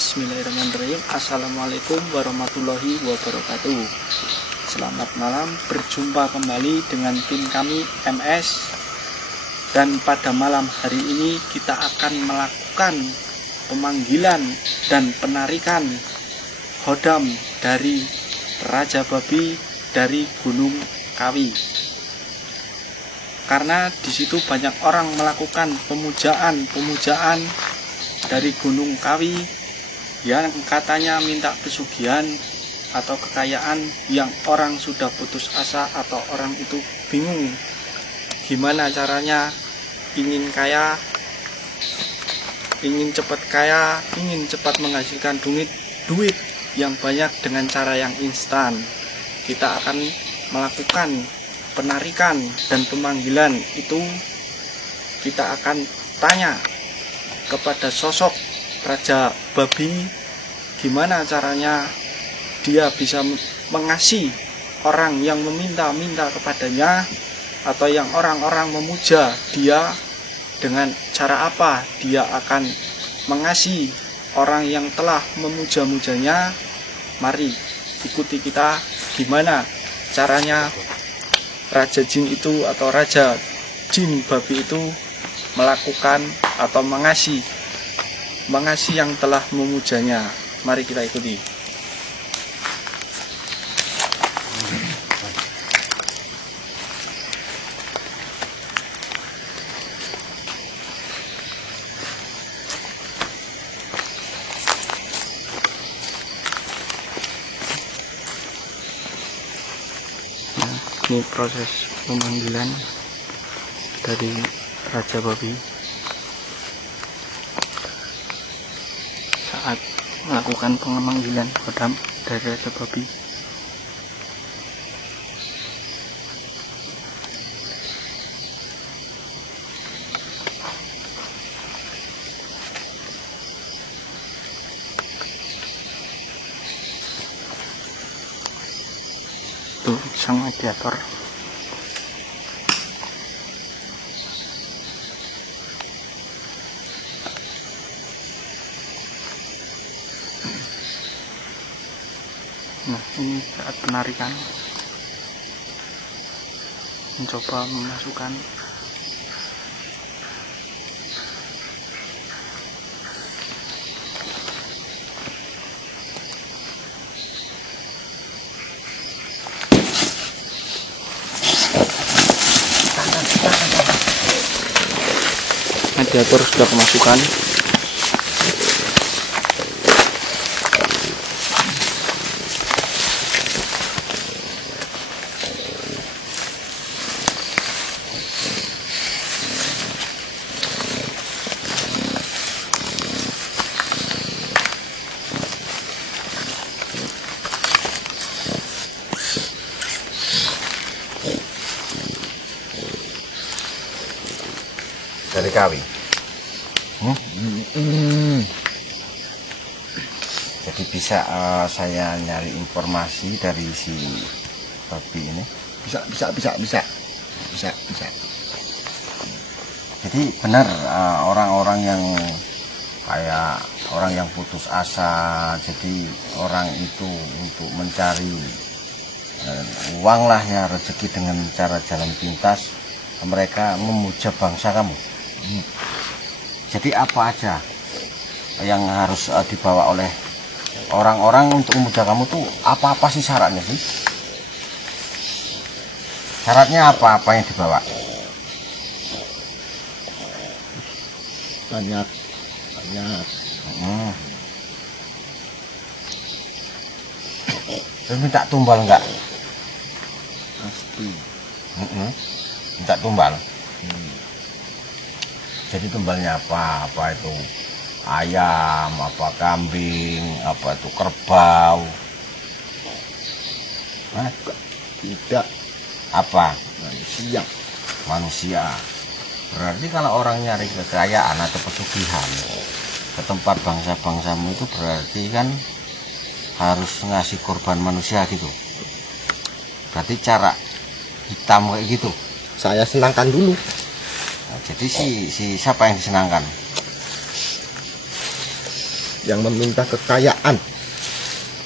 Bismillahirrahmanirrahim. Assalamualaikum warahmatullahi wabarakatuh. Selamat malam, berjumpa kembali dengan tim kami MS. Dan pada malam hari ini kita akan melakukan pemanggilan dan penarikan hodam dari Raja Babi dari Gunung Kawi. Karena di situ banyak orang melakukan pemujaan dari Gunung Kawi yang katanya minta pesugihan atau kekayaan, yang orang sudah putus asa atau orang itu bingung gimana caranya, ingin kaya, ingin cepat kaya, ingin cepat menghasilkan duit yang banyak dengan cara yang instan. Kita akan melakukan penarikan dan pemanggilan itu. Kita akan tanya kepada sosok Raja Babi gimana caranya dia bisa mengasihi orang yang meminta-minta kepadanya, atau yang orang-orang memuja dia, dengan cara apa dia akan mengasihi orang yang telah memuja-mujanya. Mari ikuti kita gimana caranya Raja Jin itu atau Raja Jin Babi itu melakukan atau mengasihi yang telah memujanya. Mari kita ikuti. Ini proses pemanggilan dari Raja Babi saat melakukan pemanggilan hodam dari Raja Babi. Tuh sang mediator. Nah, ini saat penarikan, mencoba memasukkan mediator sudah kemasukan. Dari Kawi. Jadi bisa saya nyari informasi dari si Babi ini. Bisa. Jadi benar orang-orang yang kayak orang yang putus asa, jadi orang itu untuk mencari uang lah ya, rezeki dengan cara jalan pintas, mereka memuja bangsa kamu. Jadi apa aja yang harus dibawa oleh orang-orang untuk memuja kamu tuh, apa-apa sih syaratnya sih? Syaratnya apa yang dibawa? Banyak. Terus minta tumbal enggak? Pasti. Minta tumbal. Jadi tumbalnya apa? Apa itu? Ayam, apa kambing, apa itu kerbau? Tidak. Apa? Manusia. Berarti kalau orang nyari kekayaan atau pesugihan ke tempat bangsa-bangsamu itu berarti kan harus ngasih korban manusia gitu. Berarti cara hitam kayak gitu. Saya senangkan dulu. Nah, jadi si siapa yang disenangkan? yang meminta kekayaan.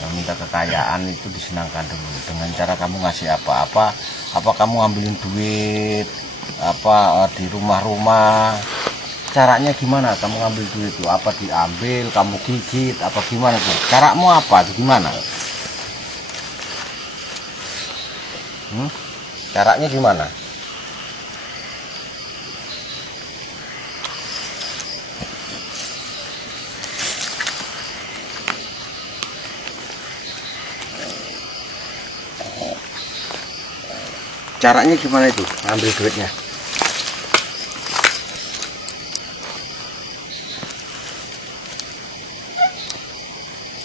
Meminta kekayaan itu disenangkan dulu dengan cara kamu ngasih apa-apa. Apa kamu ngambilin duit apa di rumah-rumah, caranya gimana kamu ngambil duit itu? Apa diambil kamu gigit apa gimana tuh? Caramu apa tuh, gimana? Caranya gimana? Caranya gimana itu ngambil duitnya?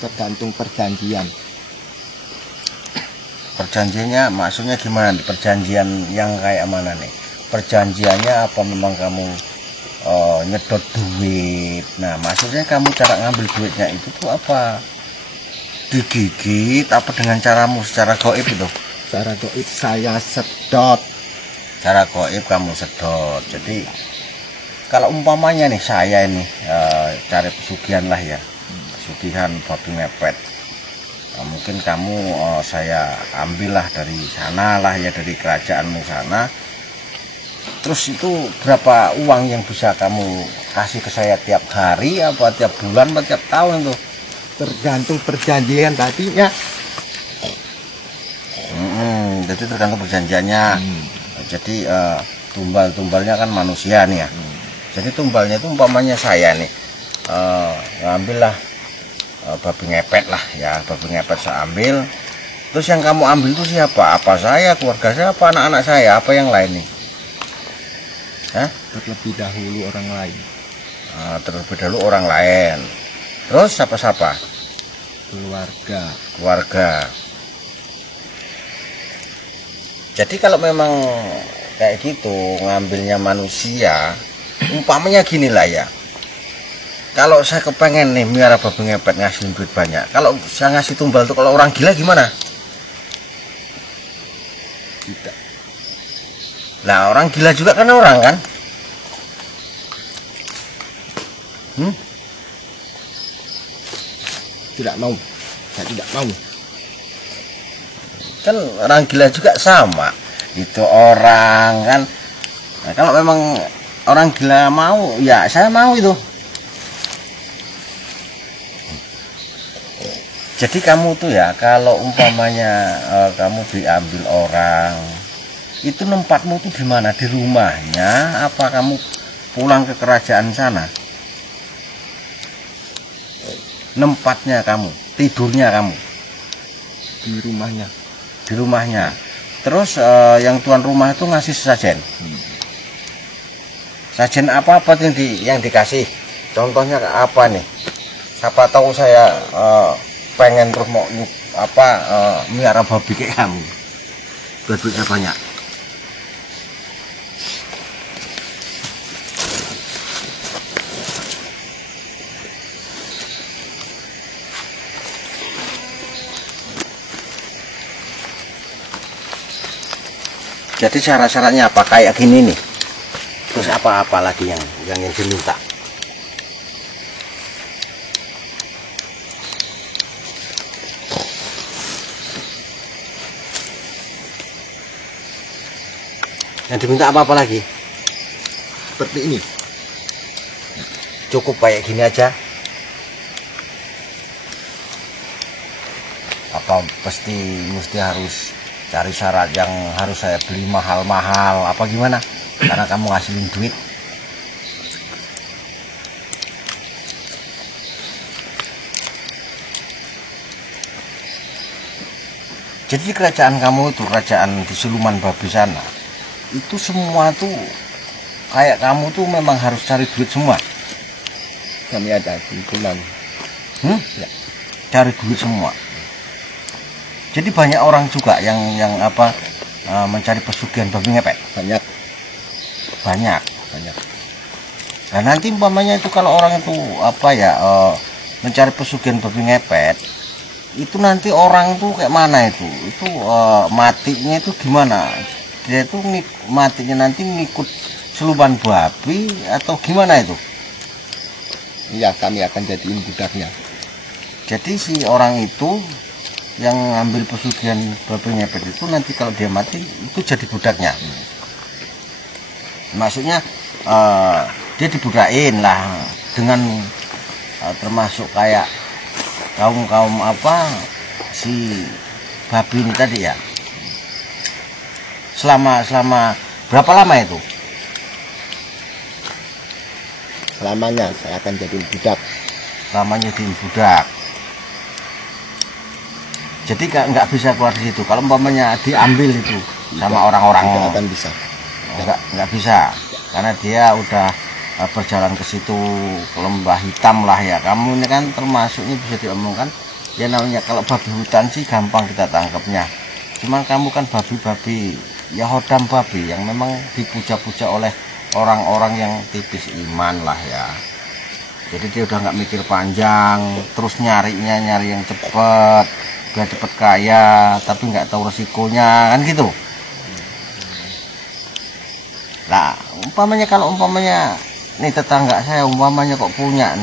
Tergantung perjanjian. Perjanjiannya maksudnya gimana? Perjanjian yang kayak mana nih? Perjanjiannya apa memang kamu nyedot duit? Nah maksudnya kamu cara ngambil duitnya itu tuh apa? Digigit apa dengan caramu secara gaib itu? Secara gaib saya sedot. Cara gaib kamu sedot. Jadi kalau umpamanya nih saya ini cari pesugihan lah ya, pesugihan babi ngepet. Nah, mungkin kamu saya ambillah dari sana lah ya, dari kerajaanmu sana. Terus itu berapa uang yang bisa kamu kasih ke saya tiap hari, apa tiap bulan, apa tiap tahun tuh? Tergantung perjanjian tadinya. Jadi tergantung perjanjiannya. Jadi tumbal-tumbalnya kan manusia nih ya. Jadi tumbalnya itu umpamanya saya nih ngambillah babi ngepet lah ya, babi ngepet saya ambil. Terus yang kamu ambil itu siapa? Apa saya, keluarga saya, apa anak-anak saya, apa yang lain nih? Hah? Terlebih dahulu orang lain. Terlebih dahulu orang lain. Terus siapa-siapa? Keluarga. Keluarga. Jadi kalau memang kayak gitu ngambilnya manusia, umpamanya gini lah ya. Kalau saya kepengen nih miara babi ngepet ngasih duit banyak, kalau saya ngasih tumbal tuh kalau orang gila gimana? Tidak. Nah orang gila juga kan orang kan? Tidak mau. Saya tidak mau. Kan orang gila juga sama, itu orang kan. Nah, kalau memang orang gila mau, ya saya mau itu. Jadi kamu tuh ya kalau umpamanya kamu diambil orang, itu tempatmu tuh di mana? Di rumahnya apa kamu pulang ke kerajaan sana? Nempatnya kamu, tidurnya kamu Di rumahnya. di rumahnya. Terus yang tuan rumah itu ngasih sajen. Sajen apa yang dikasih? Contohnya apa nih? Siapa tahu saya pengen terus mau miara babi kayak kamu. Duitnya banyak. Jadi syarat-syaratnya apa? Kayak gini nih. Terus apa-apa lagi yang diminta? Yang diminta apa-apa lagi? Seperti ini. Cukup kayak gini aja? Apa mesti harus cari syarat yang harus saya beli mahal-mahal apa gimana? Karena kamu ngasihin duit. Jadi kerajaan kamu itu, kerajaan di Siluman Babi sana, itu semua tuh kayak kamu tuh memang harus cari duit semua. Kami ada di pulau. Ya, cari duit semua. Jadi banyak orang juga yang mencari pesugihan babi ngepet. Banyak. Nah nanti umpamanya itu kalau orang itu mencari pesugihan babi ngepet, itu nanti orang tuh kayak mana itu matinya itu gimana? Dia itu matinya nanti ngikut siluman babi atau gimana itu? Iya, kami akan jadiin budaknya. Jadi si orang itu yang ngambil pesugihan babi ngepet itu nanti kalau dia mati itu jadi budaknya. Maksudnya dia dibudakin lah dengan termasuk kayak kaum apa si babi ini tadi ya. Selama berapa lama itu? Selamanya saya akan jadi budak. Lamanya jadi budak. Jadi nggak bisa keluar di situ. Kalau umpamanya diambil itu sama orang-orang, Tidak akan bisa. nggak bisa, karena dia udah berjalan ke situ ke lembah hitam lah ya. Kamu ini kan termasuknya bisa diomongkan. Ya namanya kalau babi hutan sih gampang kita tangkapnya. Cuman kamu kan babi-babi ya hodam babi yang memang dipuja-puja oleh orang-orang yang tipis iman lah ya. Jadi dia udah nggak mikir panjang, terus nyari yang cepet, biar cepet kaya, tapi nggak tahu resikonya kan gitu. Nah, kalau umpamanya nih tetangga saya umpamanya kok punya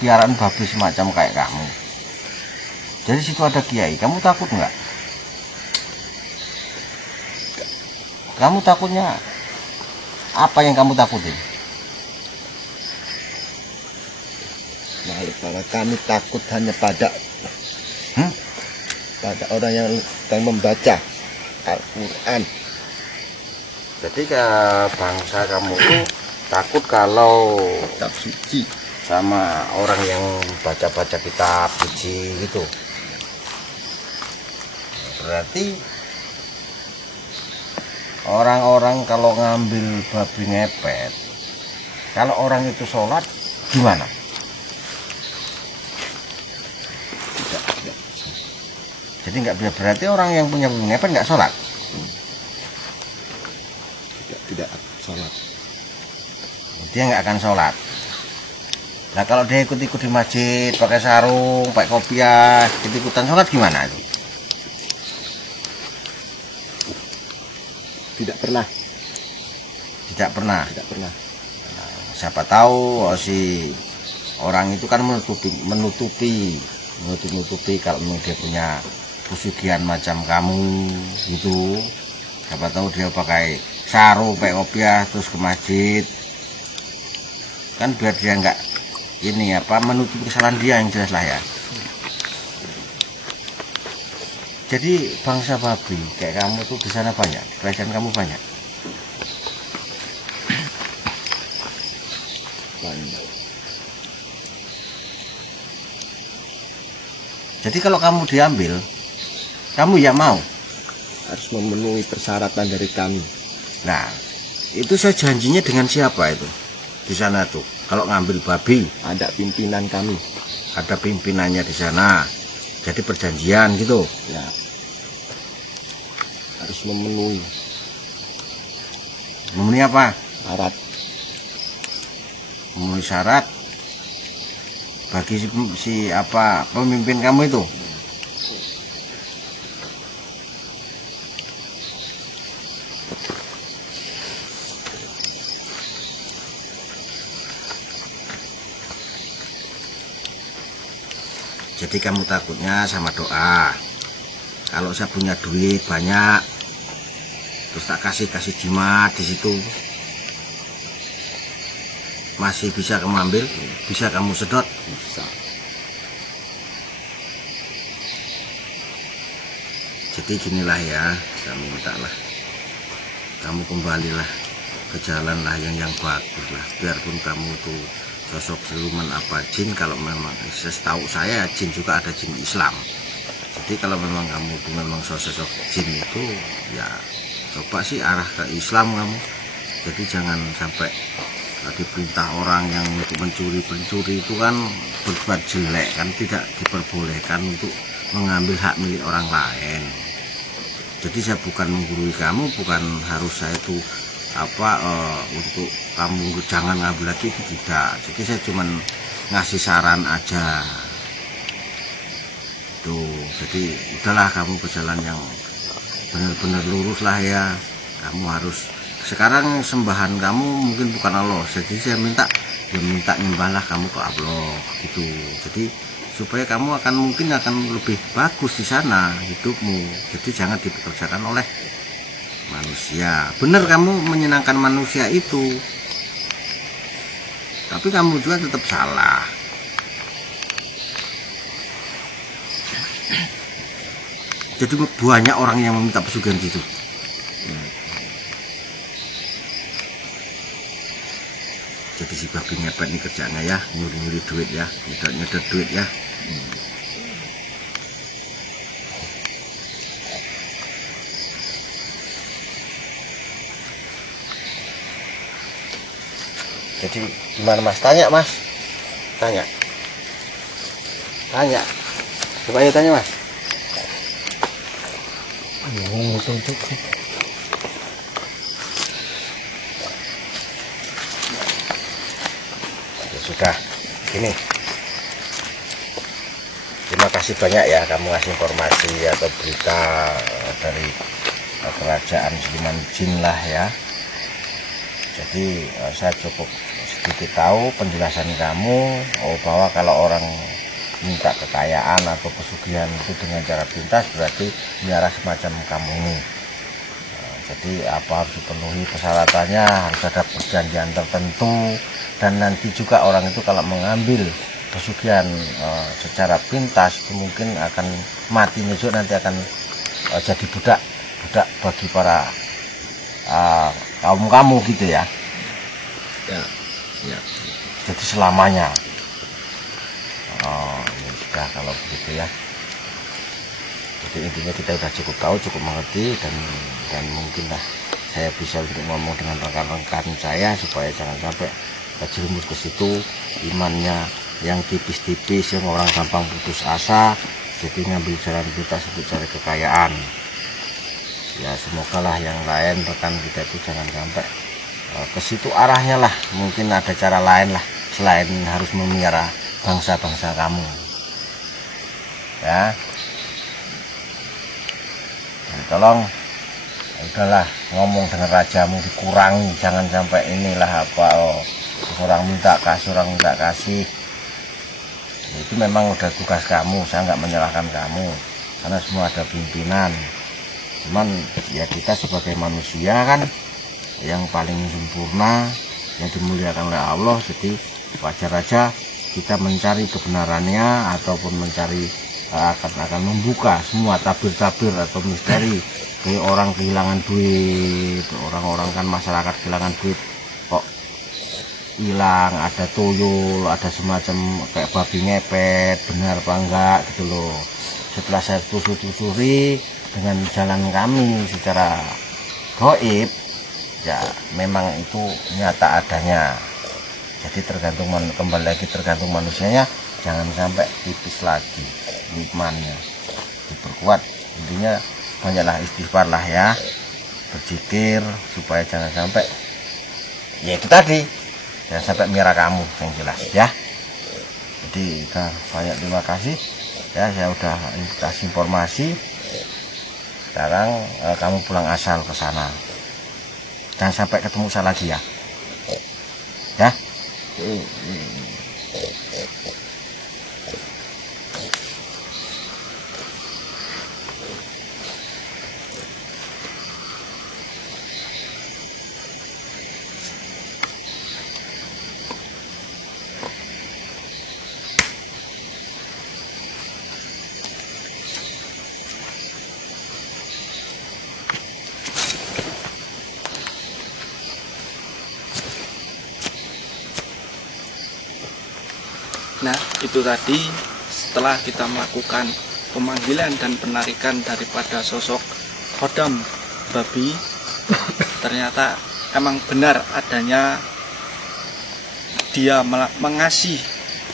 piaraan babi semacam kayak kamu. Jadi situ ada kiai, kamu takut nggak? Kamu takutnya apa yang kamu takutin? Nah, kalau kami takut hanya pada orang yang membaca Al-Quran. Jadi ke bangsa kamu itu takut kalau Kitab suci. sama orang yang baca-baca kitab suci gitu. Berarti orang-orang kalau ngambil babi ngepet, kalau orang itu sholat gimana? Tidak. Jadi nggak bisa, berarti orang yang punya babi ngepet nggak sholat. Tidak sholat. Dia nggak akan sholat. Nah kalau dia ikut-ikut di masjid pakai sarung, pakai kopiah, ikut-ikutan sholat gimana itu? Tidak pernah. Tidak pernah. Tidak pernah. Nah, siapa tahu si orang itu kan menutupi kalau memang dia punya pesugihan macam kamu gitu. Siapa tahu dia pakai sarung, pakai kopiah terus ke masjid. Kan biar dia nggak menutupi kesalahan dia yang jelas lah ya. Jadi bangsa babi kayak kamu tuh di sana banyak, kerajaan kamu banyak. Banyak. Jadi kalau kamu diambil, kamu ya mau. Harus memenuhi persyaratan dari kami. Nah, itu saya janjinya dengan siapa itu? Di sana tuh, kalau ngambil babi, Ada pimpinan kami. ada pimpinannya di sana. Jadi perjanjian gitu. Ya. Harus memenuhi Memenuhi apa? syarat. Memenuhi syarat bagi si pemimpin kamu itu. Jadi kamu takutnya sama doa. Kalau saya punya duit banyak, terus tak kasih jimat di situ, masih bisa kamu ambil, bisa kamu sedot. Bisa. Jadi ginilah ya, saya minta lah, kamu kembalilah ke jalan lah yang bagus lah. Biarpun kamu tuh sosok siluman apa jin, kalau memang setahu saya jin juga ada jin Islam. Jadi kalau memang kamu tuh memang sosok jin itu ya coba sih arah ke Islam kamu. Jadi jangan sampai diperintah orang yang untuk pencuri itu kan berbuat jelek, kan tidak diperbolehkan untuk mengambil hak milik orang lain. Jadi saya bukan menggurui kamu, bukan harus saya itu untuk kamu jangan ngambil lagi, itu tidak. Jadi saya cuma ngasih saran aja tuh. Jadi udahlah, kamu berjalan yang benar-benar lurus lah ya. Kamu harus sekarang sembahan kamu mungkin bukan Allah, jadi saya minta nyembahlah kamu ke Allah gitu. Jadi supaya kamu mungkin akan lebih bagus di sana hidupmu. Jadi jangan dipekerjakan oleh manusia. Benar kamu menyenangkan manusia itu, tapi kamu juga tetap salah. Jadi banyak orang yang meminta pesugihan gitu. Jadi si babi ngepet nih kerjanya ya, nyuri-nyuri duit ya, nyedot duit ya. Jadi gimana Mas? Tanya Mas. Tanya. Coba ayo tanya Mas. Ya sudah, gini. Terima kasih banyak ya kamu ngasih informasi atau berita dari kerajaan Suleman Jin lah ya. Jadi saya cukup sedikit tahu penjelasan kamu bahwa kalau orang minta kekayaan atau pesugihan itu dengan cara pintas berarti miara semacam kamu ini. Jadi apa harus dipenuhi persyaratannya, harus ada perjanjian tertentu, dan nanti juga orang itu kalau mengambil pesugihan secara pintas itu mungkin akan matinya juga nanti akan jadi budak bagi para kamu gitu ya. Ya. Jadi selamanya. Ya sudah kalau begitu ya. Jadi intinya kita sudah cukup tahu, cukup mengerti, dan mungkinlah saya bisa untuk ngomong dengan rekan-rekan saya supaya jangan sampai terjerumus ke situ, imannya yang tipis-tipis, yang orang gampang putus asa, jadi ngambil jalan pintas untuk cari kekayaan. Ya semoga lah yang lain rekan kita itu jangan sampai ke situ arahnya lah. Mungkin ada cara lain lah selain harus memelihara bangsa-bangsa kamu ya. Nah, tolong udahlah ngomong dengan rajamu dikurangi, jangan sampai inilah orang minta kasih. Itu memang udah tugas kamu, saya nggak menyalahkan kamu karena semua ada pimpinan. Cuman ya kita sebagai manusia kan yang paling sempurna, yang dimuliakan oleh Allah, jadi wajar aja kita mencari kebenarannya ataupun mencari akan membuka semua tabir-tabir atau misteri. Kayak orang kehilangan duit, orang-orang kan masyarakat kehilangan duit kok hilang, ada tuyul, ada semacam kayak babi ngepet, benar apa enggak gitu loh. Setelah saya telusuri dengan jalan kami secara gaib, ya memang itu nyata adanya. Jadi kembali lagi tergantung manusianya, jangan sampai tipis lagi imannya, diperkuat. Intinya banyaklah istighfar lah ya, berzikir supaya jangan sampai ya itu tadi, jangan sampai miara kamu yang jelas ya. Jadi banyak terima kasih ya, saya udah kasih informasi. Sekarang kamu pulang asal ke sana, jangan sampai ketemu saya lagi ya. Ya. Nah, itu tadi setelah kita melakukan pemanggilan dan penarikan daripada sosok Khodam babi, ternyata emang benar adanya dia mengasih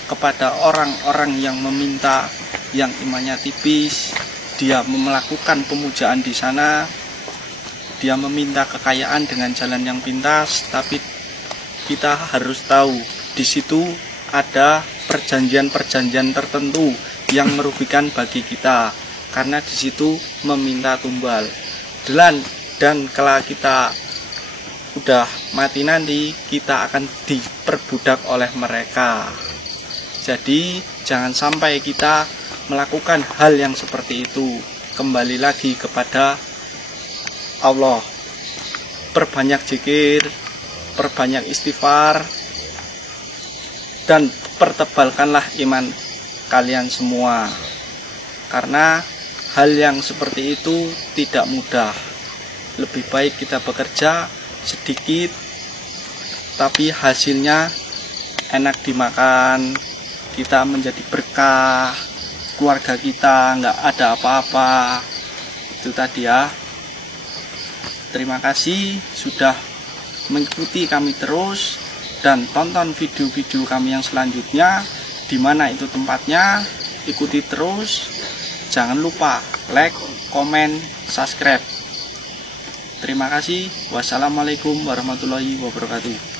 kepada orang-orang yang meminta, yang imannya tipis. Dia melakukan pemujaan di sana, dia meminta kekayaan dengan jalan yang pintas, tapi kita harus tahu di situ ada perjanjian-perjanjian tertentu yang merugikan bagi kita, karena di situ meminta tumbal. Dan kalau kita udah mati nanti, kita akan diperbudak oleh mereka. Jadi jangan sampai kita melakukan hal yang seperti itu. Kembali lagi kepada Allah. Perbanyak zikir, perbanyak istighfar, dan pertebalkanlah iman kalian semua. Karena hal yang seperti itu tidak mudah. Lebih baik kita bekerja sedikit tapi hasilnya enak dimakan, kita menjadi berkah, keluarga kita nggak ada apa-apa. Itu tadi ya. Terima kasih sudah mengikuti kami terus, dan tonton video-video kami yang selanjutnya. Di mana itu tempatnya, ikuti terus. Jangan lupa like, komen, subscribe. Terima kasih. Wassalamualaikum warahmatullahi wabarakatuh.